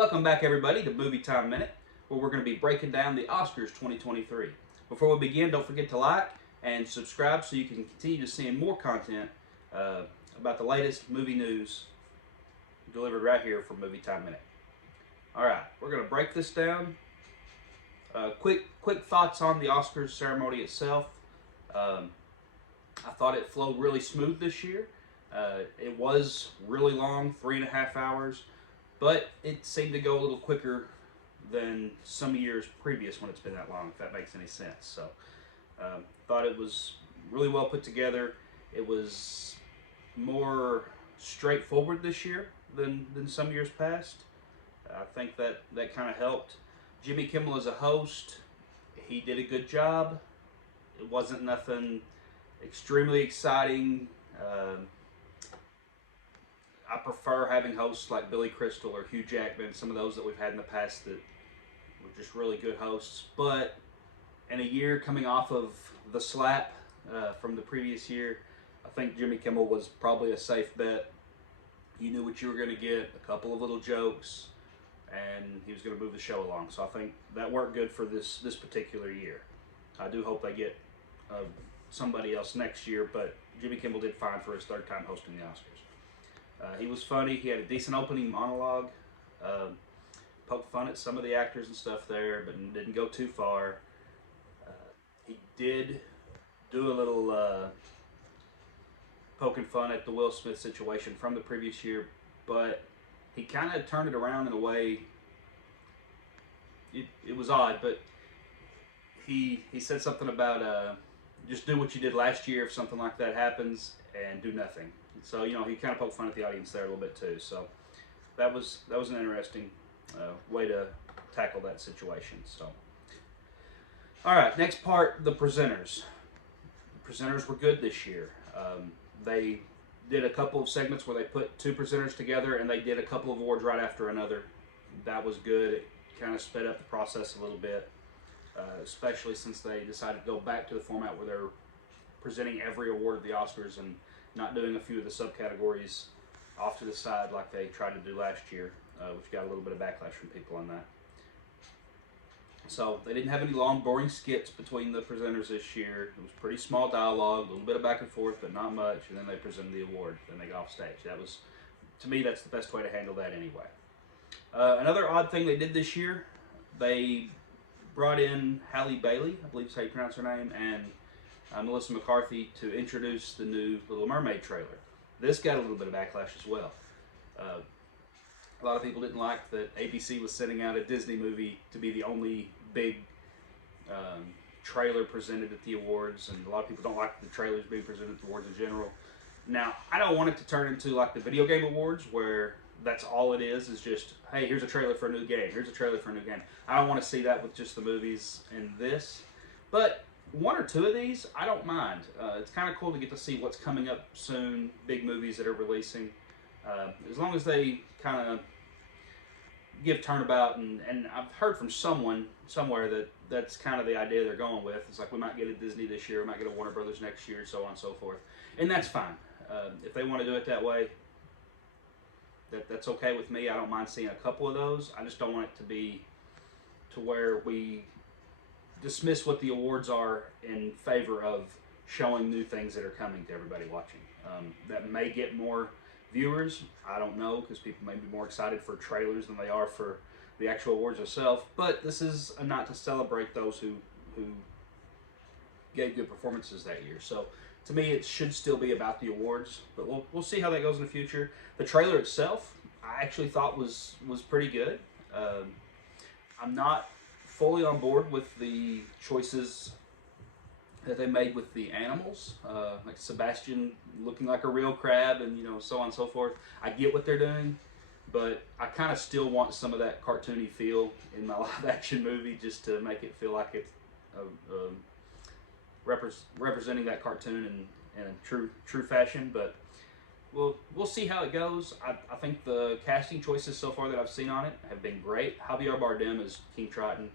Welcome back, everybody, to Movie Time Minute, where we're going to be breaking down the Oscars 2023. Before we begin, don't forget to like and subscribe so you can continue to see more content about the latest movie news delivered right here from Movie Time Minute. All right, we're going to break this down. Quick thoughts on the Oscars ceremony itself. I thought it flowed really smooth this year. It was really long, 3.5 hours. But it seemed to go a little quicker than some years previous when it's been that long, if that makes any sense. So, thought it was really well put together. It was more straightforward this year than some years past. I think that kind of helped. Jimmy Kimmel as a host, he did a good job. It wasn't nothing extremely exciting. I prefer having hosts like Billy Crystal or Hugh Jackman, some of those that we've had in the past that were just really good hosts. But in a year coming off of the slap from the previous year, I think Jimmy Kimmel was probably a safe bet. You knew what you were going to get, a couple of little jokes, and he was going to move the show along. So I think that worked good for this particular year. I do hope they get somebody else next year, but Jimmy Kimmel did fine for his third time hosting the Oscars. He was funny. He had a decent opening monologue. Poked fun at some of the actors and stuff there, but didn't go too far. He did do a little poking fun at the Will Smith situation from the previous year, but he kind of turned it around in a way. It was odd, but he said something about just do what you did last year if something like that happens, and do nothing. So, he kind of poked fun at the audience there a little bit too. So that was an interesting way to tackle that situation. So, all right, next part, the presenters. The presenters were good this year. They did a couple of segments where they put two presenters together, and they did a couple of awards right after another. That was good. It kind of sped up the process a little bit, especially since they decided to go back to the format where they're presenting every award of the Oscars and not doing a few of the subcategories off to the side like they tried to do last year, which got a little bit of backlash from people on that. So they didn't have any long, boring skits between the presenters this year. It was pretty small dialogue, a little bit of back and forth, but not much, and then they presented the award, then they got off stage. That was, to me, that's the best way to handle that anyway. Another odd thing they did this year, they brought in Halle Bailey, I believe is how you pronounce her name, and Melissa McCarthy to introduce the new Little Mermaid trailer. This got a little bit of backlash as well. A lot of people didn't like that ABC was sending out a Disney movie to be the only big trailer presented at the awards, and a lot of people don't like the trailers being presented at the awards in general. Now, I don't want it to turn into like the video game awards where that's all it is just, hey, here's a trailer for a new game, here's a trailer for a new game. I don't want to see that with just the movies and this, but one or two of these, I don't mind. It's kind of cool to get to see what's coming up soon, big movies that are releasing. As long as they kind of give turnabout, and I've heard from someone somewhere that that's kind of the idea they're going with. It's like we might get a Disney this year, we might get a Warner Brothers next year, so on and so forth. And that's fine. If they want to do it that way, that's okay with me. I don't mind seeing a couple of those. I just don't want it to be to where we dismiss what the awards are in favor of showing new things that are coming to everybody watching. That may get more viewers. I don't know, because people may be more excited for trailers than they are for the actual awards itself. But this is a night to celebrate those who gave good performances that year. So to me, it should still be about the awards. But we'll see how that goes in the future. The trailer itself, I actually thought was pretty good. I'm not fully on board with the choices that they made with the animals, like Sebastian looking like a real crab, and so on and so forth. I get what they're doing, but I kind of still want some of that cartoony feel in my live action movie, just to make it feel like it's representing that cartoon in a true fashion. But we'll see how it goes. I think the casting choices so far that I've seen on it have been great. Javier Bardem as King Triton.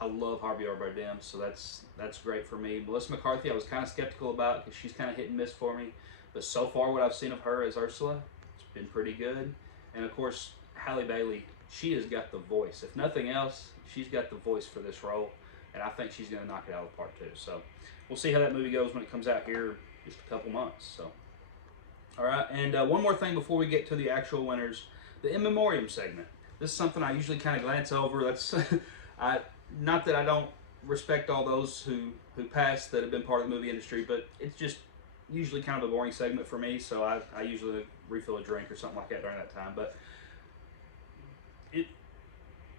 I love Javier Bardem, so that's great for me. Melissa McCarthy, I was kind of skeptical about because she's kind of hit and miss for me. But so far, what I've seen of her as Ursula, it's been pretty good. And of course, Halle Bailey, she has got the voice. If nothing else, she's got the voice for this role, and I think she's going to knock it out of the park too. So we'll see how that movie goes when it comes out here just a couple months. So, all right, and one more thing before we get to the actual winners, the in memoriam segment. This is something I usually kind of glance over. That's not that I don't respect all those who passed that have been part of the movie industry, but it's just usually kind of a boring segment for me. So I usually refill a drink or something like that during that time. But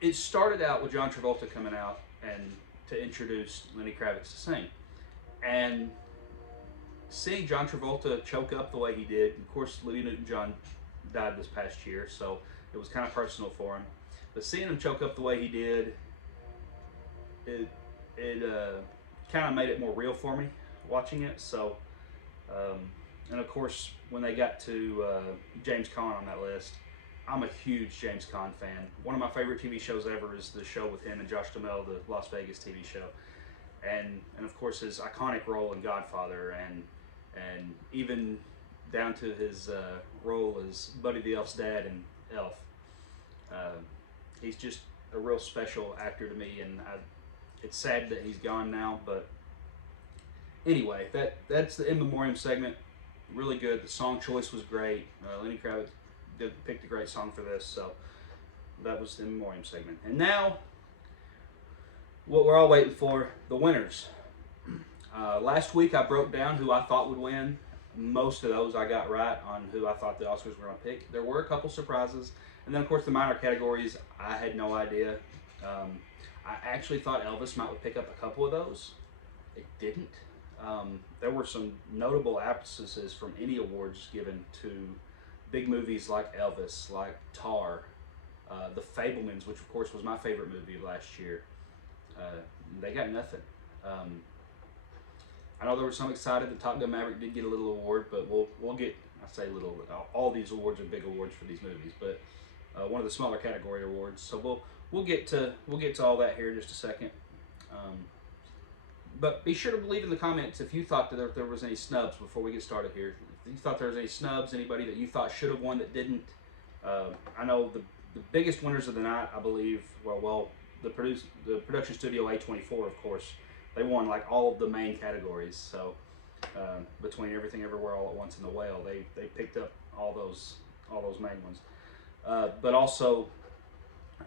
it started out with John Travolta coming out and to introduce Lenny Kravitz to sing, and seeing John Travolta choke up the way he did. Of course, Louis Newton-John died this past year, so it was kind of personal for him. But seeing him choke up the way he did, it kind of made it more real for me watching it. So, and of course, when they got to James Caan on that list, I'm a huge James Caan fan. One of my favorite TV shows ever is the show with him and Josh Duhamel, the Las Vegas TV show, and of course his iconic role in Godfather, and even down to his role as Buddy the Elf's dad in Elf. He's just a real special actor to me, and it's sad that he's gone now. But anyway, that's the in memoriam segment. Really good. The song choice was great. Lenny Kravitz picked a great song for this, so that was the in memoriam segment. And now, what we're all waiting for, the winners. Last week I broke down who I thought would win. Most of those I got right on who I thought the Oscars were going to pick. There were a couple surprises. And then, of course, the minor categories, I had no idea. I actually thought Elvis might pick up a couple of those. It didn't. There were some notable absences from any awards given to big movies like Elvis, like Tar, The Fabelmans, which, of course, was my favorite movie of last year. They got nothing. I know there were some excited that Top Gun Maverick did get a little award, but we'll get, I say little, all these awards are big awards for these movies, but one of the smaller category awards. So we'll get to all that here in just a second. But be sure to leave in the comments if you thought that there was any snubs before we get started here. If you thought there was any snubs, anybody that you thought should have won that didn't. I know the biggest winners of the night, I believe, the production studio A24, of course. They won like all of the main categories. So between Everything Everywhere All at Once and The Whale, they picked up all those main ones. But also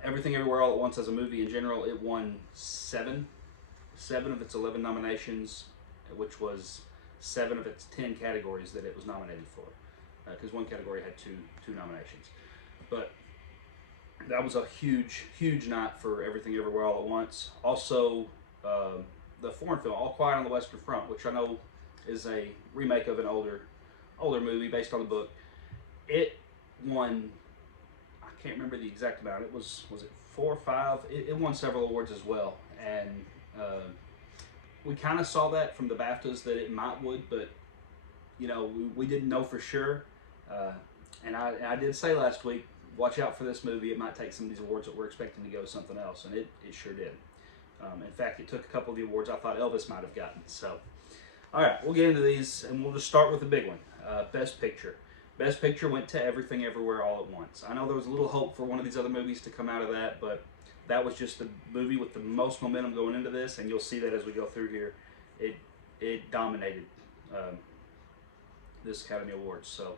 Everything Everywhere All at Once as a movie in general, it won seven of its 11 nominations, which was 7 of its 10 categories that it was nominated for. Because one category had two nominations. But that was a huge night for Everything Everywhere All at Once. Also, the foreign film All Quiet on the Western Front, which I know is a remake of an older movie based on the book. It won, I can't remember the exact amount. It was it 4 or 5? It won several awards as well, and we kind of saw that from the BAFTAs that it would, but you know we didn't know for sure. And I did say last week, watch out for this movie. It might take some of these awards that we're expecting to go to something else, and it sure did. In fact, it took a couple of the awards I thought Elvis might have gotten. So, all right, we'll get into these, and we'll just start with the big one, Best Picture. Best Picture went to Everything Everywhere All at Once. I know there was a little hope for one of these other movies to come out of that, but that was just the movie with the most momentum going into this, and you'll see that as we go through here. It dominated this Academy Awards. So,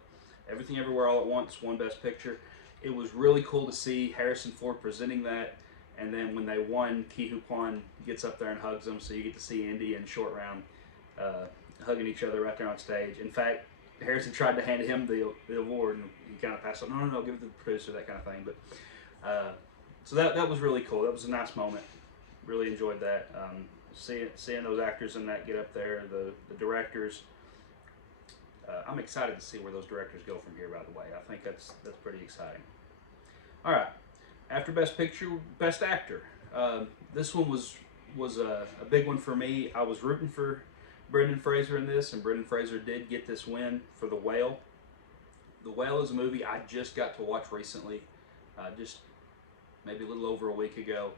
Everything Everywhere All at Once won Best Picture. It was really cool to see Harrison Ford presenting that. And then when they won, Ke Huy Quan gets up there and hugs them, so you get to see Indy and Short Round hugging each other right there on stage. In fact, Harrison tried to hand him the award, and he kind of passed on. No, give it to the producer, that kind of thing. But so that was really cool. That was a nice moment. Really enjoyed that. Seeing those actors in that get up there, the directors. I'm excited to see where those directors go from here. By the way, I think that's pretty exciting. All right. After Best Picture, Best Actor. This one was a big one for me. I was rooting for Brendan Fraser in this, and Brendan Fraser did get this win for The Whale. The Whale is a movie I just got to watch recently, just maybe a little over a week ago.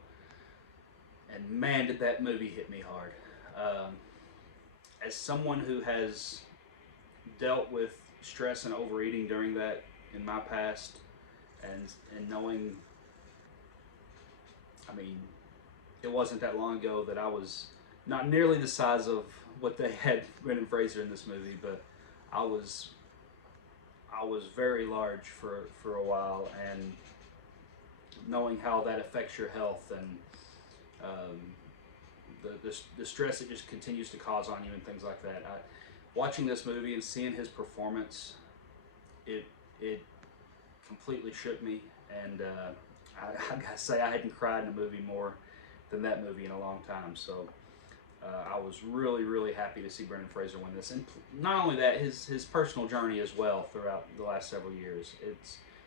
And man, did that movie hit me hard. As someone who has dealt with stress and overeating during that in my past, and knowing I mean, it wasn't that long ago that I was not nearly the size of what they had Brendan Fraser in this movie, but I was I was very large for a while, and knowing how that affects your health and um, the stress it just continues to cause on you and things like that. Watching this movie and seeing his performance, it completely shook me, and I gotta say I hadn't cried in a movie more than that movie in a long time. So I was really happy to see Brendan Fraser win this, and not only that, his personal journey as well throughout the last several years.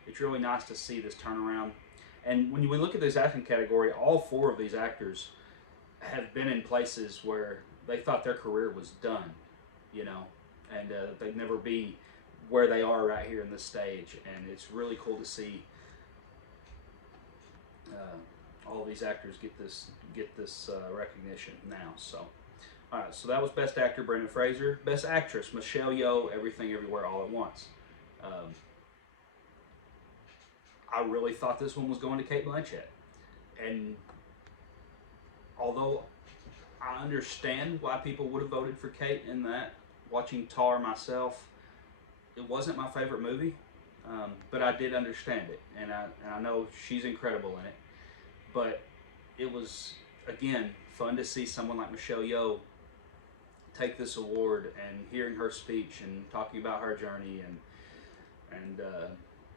It's really nice to see this turnaround. And when we look at this acting category, all four of these actors have been in places where they thought their career was done, you know, and they'd never be where they are right here in this stage. And it's really cool to see all these actors get this recognition now. So, all right, so that was Best Actor, Brendan Fraser. Best Actress, Michelle Yeoh, Everything Everywhere All at Once. I really thought this one was going to Cate Blanchett, and although I understand why people would have voted for Cate in that, watching Tar myself, it wasn't my favorite movie, but I did understand it, and I know she's incredible in it. But it was, again, fun to see someone like Michelle Yeoh take this award, and hearing her speech and talking about her journey, and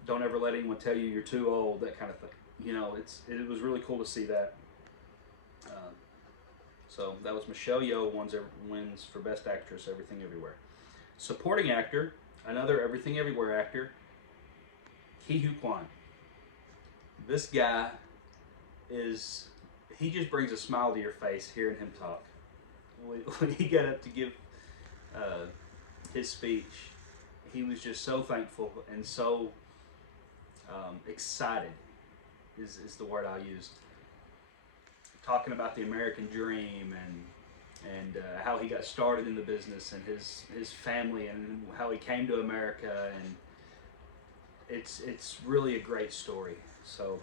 don't ever let anyone tell you you're too old, that kind of thing. You know, it was really cool to see that. So that was Michelle Yeoh wins for Best Actress, Everything Everywhere. Supporting Actor, another Everything Everywhere actor, Ke Huy Quan. This guy he just brings a smile to your face hearing him talk. When he got up to give his speech, he was just so thankful and so excited is the word I used. Talking about the American dream and how he got started in the business, and his family, and how he came to America, and it's really a great story. So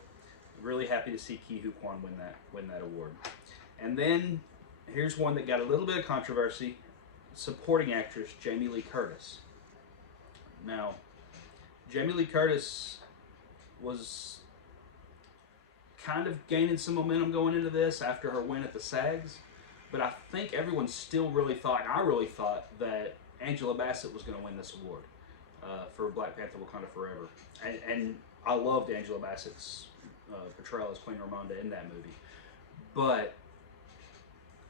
really happy to see Ke Huy Quan win that award. And then here's one that got a little bit of controversy: Supporting Actress, Jamie Lee Curtis. Now, Jamie Lee Curtis was kind of gaining some momentum going into this after her win at the SAGs, but I think everyone still really thought, and I really thought, that Angela Bassett was going to win this award for Black Panther: Wakanda Forever. And I loved Angela Bassett's portrayal as Queen Ramonda in that movie. But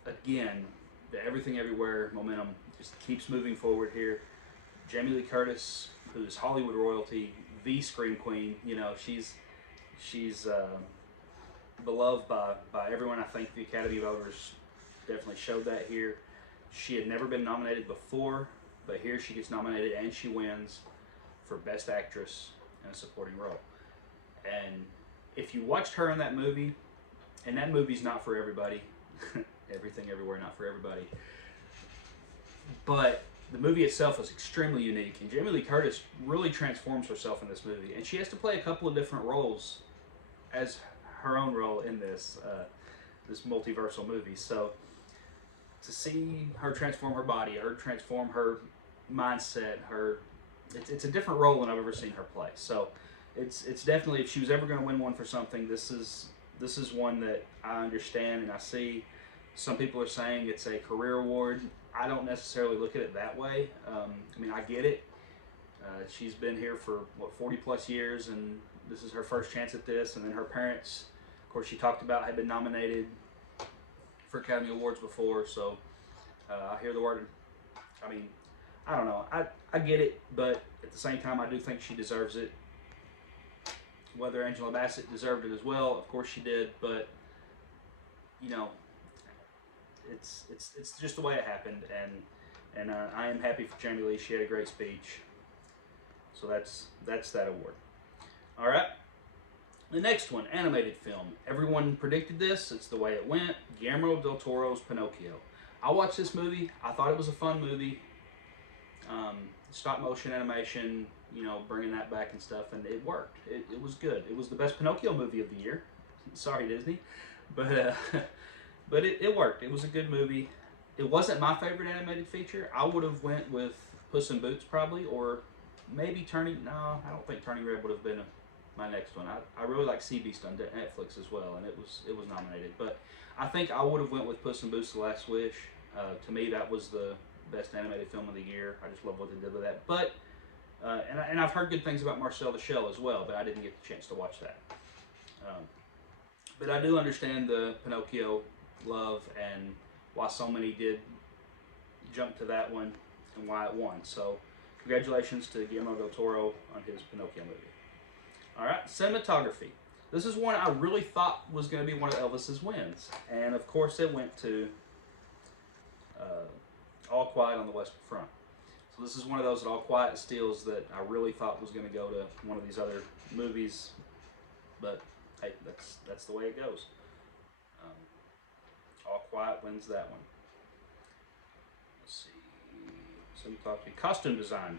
again, the Everything Everywhere momentum just keeps moving forward here. Jamie Lee Curtis, who's Hollywood royalty, the Scream Queen, you know, she's beloved by everyone. I think the Academy voters definitely showed that here. She had never been nominated before, but here she gets nominated and she wins for Best Actress in a Supporting Role. And if you watched her in that movie, and that movie's not for everybody, Everything Everywhere, not for everybody, but the movie itself is extremely unique, and Jamie Lee Curtis really transforms herself in this movie, and she has to play a couple of different roles as her own role in this multiversal movie. So to see her transform her body, her transform her mindset, it's a different role than I've ever seen her play. So it's definitely, if she was ever going to win one for something, this is one that I understand, and I see some people are saying it's a career award. I don't necessarily look at it that way. I mean, I get it. She's been here for 40 plus years, and this is her first chance at this. And then her parents, of course, she talked about, had been nominated for Academy Awards before. So I hear the word. I mean, I don't know. I get it, but at the same time, I do think she deserves it. Whether Angela Bassett deserved it as well, of course she did, but you know, it's just the way it happened, and I am happy for Jamie Lee. She had a great speech, so that's that award. All right, the next one, animated film. Everyone predicted this. It's the way it went. Guillermo del Toro's Pinocchio. I watched this movie. I thought it was a fun movie. Stop motion animation, you know, bringing that back and stuff, and it worked. It was good. It was the best Pinocchio movie of the year, Sorry, Disney. But but it worked. It was a good movie. It wasn't my favorite animated feature. I would have went with Puss in Boots probably, or maybe Turning. No, I don't think Turning Red would have been my next one. I really like Sea Beast on Netflix as well, and it was nominated. But I think I would have went with Puss in Boots: The Last Wish. To me, that was the best animated film of the year. I just love what they did with that. But and I've heard good things about Marcel the Shell as well, but I didn't get the chance to watch that. Um, but I do understand the Pinocchio love and why so many did jump to that one and why it won. So congratulations to Guillermo del Toro on his Pinocchio movie. All right, cinematography. This is one I really thought was going to be one of Elvis's wins, and of course it went to All Quiet on the Western Front. So this is one of those that All Quiet steals that I really thought was going to go to one of these other movies, but hey, that's the way it goes. All Quiet wins that one. Let's see. Cinematography. Costume design.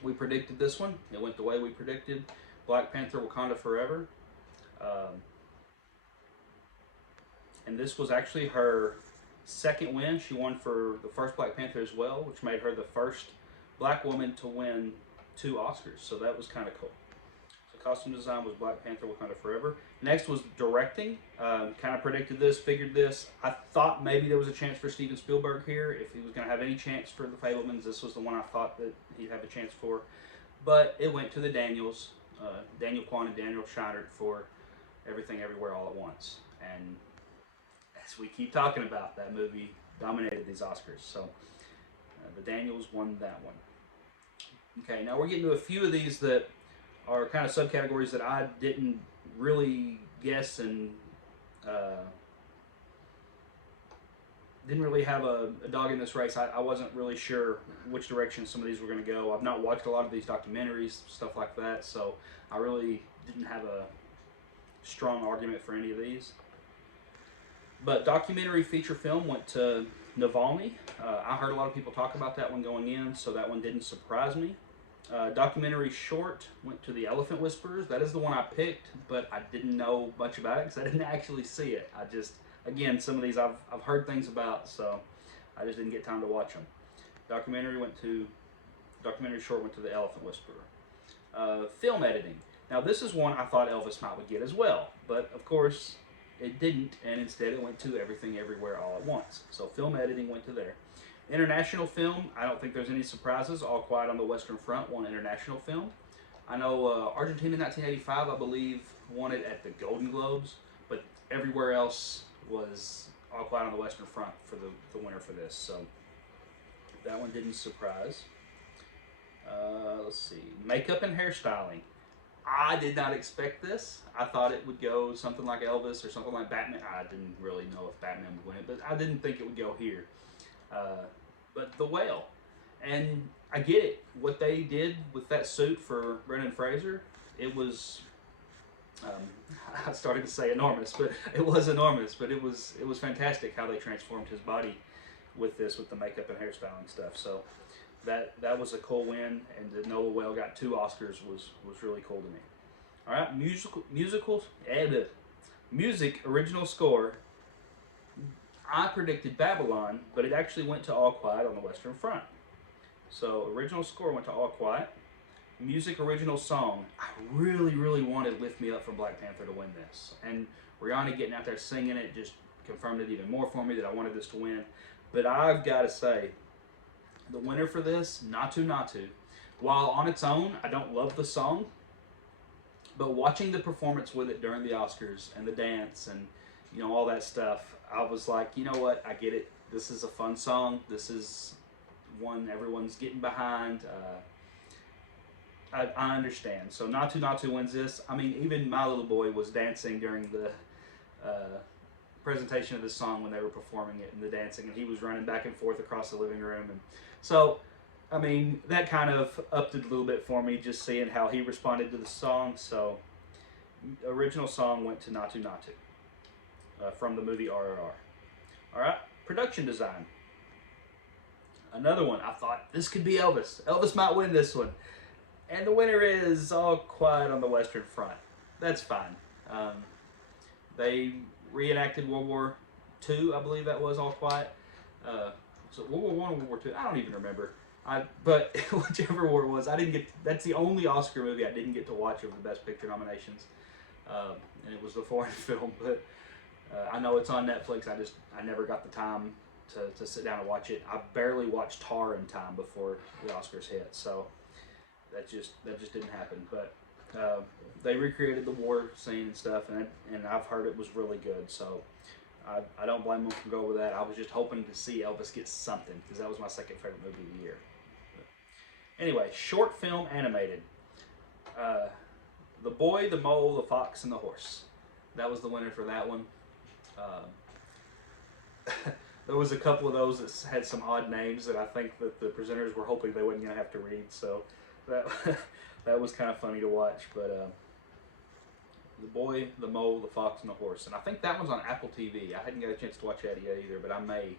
We predicted this one. It went the way we predicted. Black Panther: Wakanda Forever. And this was actually her second win. She won for the first Black Panther as well, which made her the first black woman to win 2 Oscars. So that was kind of cool. So costume design was Black Panther: Wakanda Forever. Next was directing. Kind of predicted this, figured this. I thought maybe there was a chance for Steven Spielberg here. If he was going to have any chance for The Fabelmans, this was the one I thought that he'd have a chance for. But it went to the Daniels, Daniel Kwan and Daniel Scheinert, for Everything Everywhere All at Once. And as we keep talking about, that movie dominated these Oscars. So the Daniels won that one. Okay, now we're getting to a few of these that are kind of subcategories that I didn't really guess and didn't really have a dog in this race. I wasn't really sure which direction some of these were going to go. I've not watched a lot of these documentaries, stuff like that, so I really didn't have a strong argument for any of these. But documentary feature film went to Navalny. I heard a lot of people talk about that one going in, so that one didn't surprise me. Documentary short went to The Elephant Whisperers. That is the one I picked, but I didn't know much about it because I didn't actually see it. I just, again, some of these I've heard things about, so I just didn't get time to watch them. Documentary short went to The Elephant Whisperer. Film editing. Now this is one I thought Elvis would get as well, but of course it didn't, and instead it went to Everything Everywhere All at Once. So film editing went to there. International film, I don't think there's any surprises. All Quiet on the Western Front won international film. I know Argentina 1985, I believe, won it at the Golden Globes, but everywhere else was All Quiet on the Western Front for the winner for this. So that one didn't surprise. Let's see. Makeup and hairstyling. I did not expect this. I thought it would go something like Elvis or something like Batman. I didn't really know if Batman would win it, but I didn't think it would go here. But The Whale. And I get it. What they did with that suit for Brendan Fraser, it was, I started to say enormous, but it was enormous. But it was fantastic how they transformed his body with this, with the makeup and hairstyling stuff. So that was a cool win, and that Noah Whale got 2 Oscars was really cool to me. All right, music original score. I predicted Babylon, but it actually went to All Quiet on the Western Front. So original score went to All Quiet. Music original song. I really wanted Lift Me Up from Black Panther to win this, and Rihanna getting out there singing it just confirmed it even more for me that I wanted this to win. But I've got to say, the winner for this, Natu Natu. While on its own, I don't love the song, but watching the performance with it during the Oscars and the dance and all that stuff, I was like, you know what, I get it. This is a fun song. This is one everyone's getting behind. I understand. So Natu Natu wins this. I mean, even my little boy was dancing during the presentation of this song when they were performing it and the dancing, and he was running back and forth across the living room. And so, I mean, that kind of upped it a little bit for me, just seeing how he responded to the song. So original song went to Natu Natu. From the movie RRR. All right, production design. Another one, I thought this could be Elvis. Elvis might win this one. And the winner is All Quiet on the Western Front. That's fine. They reenacted World War II, I believe that was All Quiet. So World War One or World War II, I don't even remember. But whichever war it was, I didn't get. That's the only Oscar movie I didn't get to watch of the Best Picture nominations, and it was the foreign film. But I know it's on Netflix. I never got the time to sit down and watch it. I barely watched Tar in time before the Oscars hit, so that just didn't happen. But they recreated the war scene and stuff, and I've heard it was really good. So I don't blame them for going with that. I was just hoping to see Elvis get something because that was my second favorite movie of the year. Anyway, short film animated. The Boy, the Mole, the Fox, and the Horse. That was the winner for that one. There was a couple of those that had some odd names that I think that the presenters were hoping they weren't going to have to read. So that that was kind of funny to watch. But The Boy, the Mole, the Fox, and the Horse. And I think that one's on Apple TV. I hadn't got a chance to watch that yet either, but I may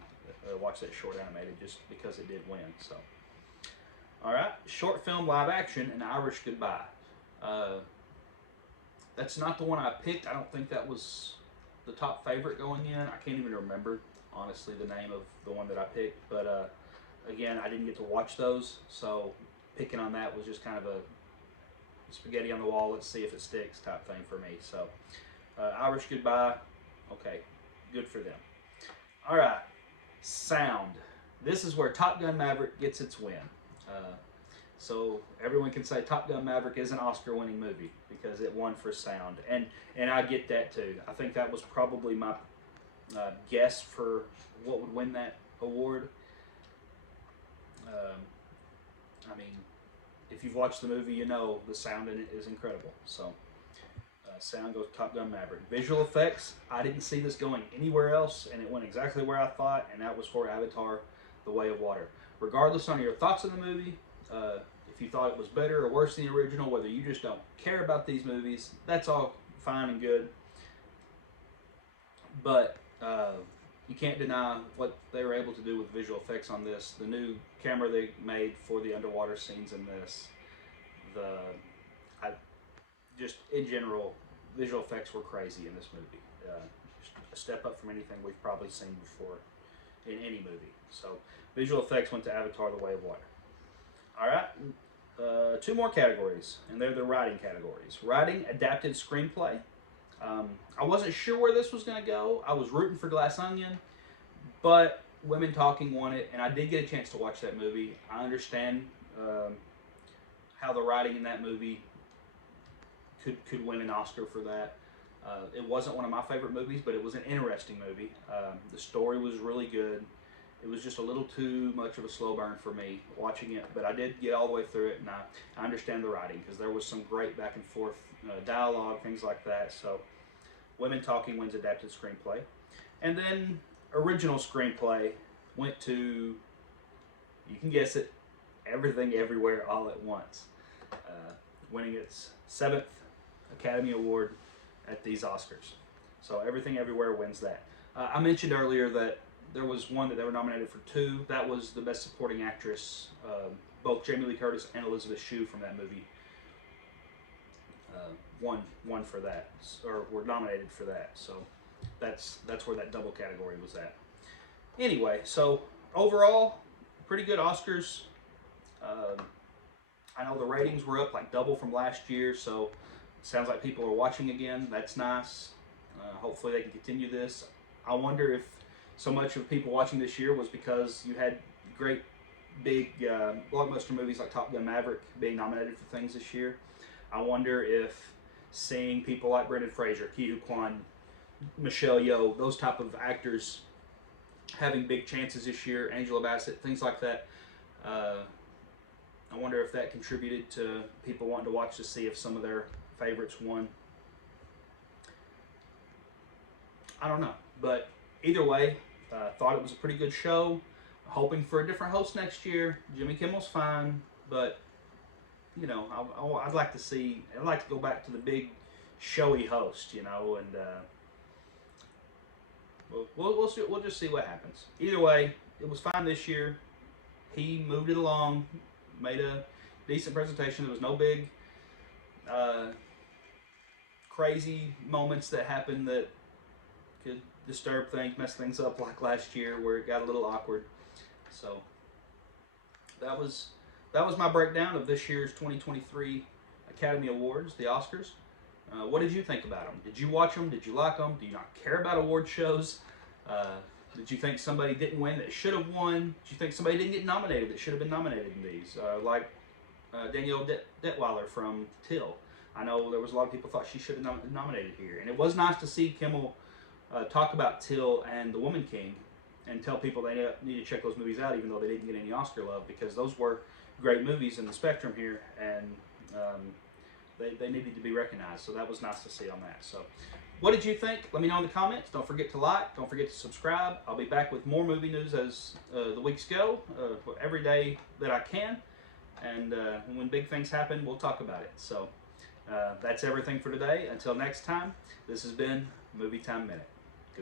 watch that short animated just because it did win. So. Alright, short film live action, An Irish Goodbye. That's not the one I picked. I don't think that was the top favorite going in. I can't even remember, honestly, the name of the one that I picked. But again, I didn't get to watch those, so picking on that was just kind of a spaghetti on the wall, let's see if it sticks type thing for me. So, Irish Goodbye, okay, good for them. Alright, sound. This is where Top Gun Maverick gets its win. So everyone can say Top Gun Maverick is an Oscar-winning movie because it won for sound, and I get that too. I think that was probably my guess for what would win that award. I mean, if you've watched the movie, you know the sound in it is incredible. So sound goes Top Gun Maverick. Visual effects, I didn't see this going anywhere else, and it went exactly where I thought, and that was for Avatar: The Way of Water. Regardless on your thoughts of the movie, if you thought it was better or worse than the original, whether you just don't care about these movies, that's all fine and good. But you can't deny what they were able to do with visual effects on this. The new camera they made for the underwater scenes in this, just in general, visual effects were crazy in this movie. Just a step up from anything we've probably seen before in any movie. So visual effects went to Avatar: The Way of Water. Alright, two more categories, and they're the writing categories. Writing, adapted screenplay. I wasn't sure where this was going to go. I was rooting for Glass Onion, but Women Talking won it, and I did get a chance to watch that movie. I understand how the writing in that movie could win an Oscar for that. It wasn't one of my favorite movies, but it was an interesting movie. The story was really good. It was just a little too much of a slow burn for me watching it, but I did get all the way through it, and I understand the writing because there was some great back and forth dialogue, things like that. So Women Talking wins adapted screenplay. And then original screenplay went to, you can guess it, Everything Everywhere All at Once, winning its 7th Academy Award at these Oscars. So Everything Everywhere wins that. I mentioned earlier that there was one that they were nominated for 2. That was the Best Supporting Actress. Both Jamie Lee Curtis and Elizabeth Shue from that movie won for that, or were nominated for that. So that's where that double category was at. Anyway, so overall, pretty good Oscars. I know the ratings were up like double from last year, so it sounds like people are watching again. That's nice. Hopefully they can continue this. I wonder if so much of people watching this year was because you had great big blockbuster movies like Top Gun Maverick being nominated for things this year. I wonder if seeing people like Brendan Fraser, Ke Huy Quan, Michelle Yeoh, those type of actors having big chances this year, Angela Bassett, things like that, I wonder if that contributed to people wanting to watch to see if some of their favorites won. I don't know, but either way, thought it was a pretty good show. Hoping for a different host next year. Jimmy Kimmel's fine, but you know, I'd like to see. I'd like to go back to the big, showy host, you know, and we'll just see what happens. Either way, it was fine this year. He moved it along, made a decent presentation. There was no big, crazy moments that happened that could disturb things, mess things up like last year where it got a little awkward. So that was my breakdown of this year's 2023 Academy Awards, the Oscars. What did you think about them? Did you watch them? Did you like them? Do you not care about award shows? Did you think somebody didn't win that should have won? Did you think somebody didn't get nominated that should have been nominated in these? Like Danielle Detweiler from Till. I know there was a lot of people thought she should have been nominated here. And it was nice to see Kimmel talk about Till and The Woman King and tell people they need to check those movies out even though they didn't get any Oscar love, because those were great movies in the spectrum here, and they needed to be recognized. So that was nice to see on that. So what did you think? Let me know in the comments. Don't forget to like. Don't forget to subscribe. I'll be back with more movie news as the weeks go, every day that I can. And when big things happen, we'll talk about it. So that's everything for today. Until next time, this has been Movie Time Minute.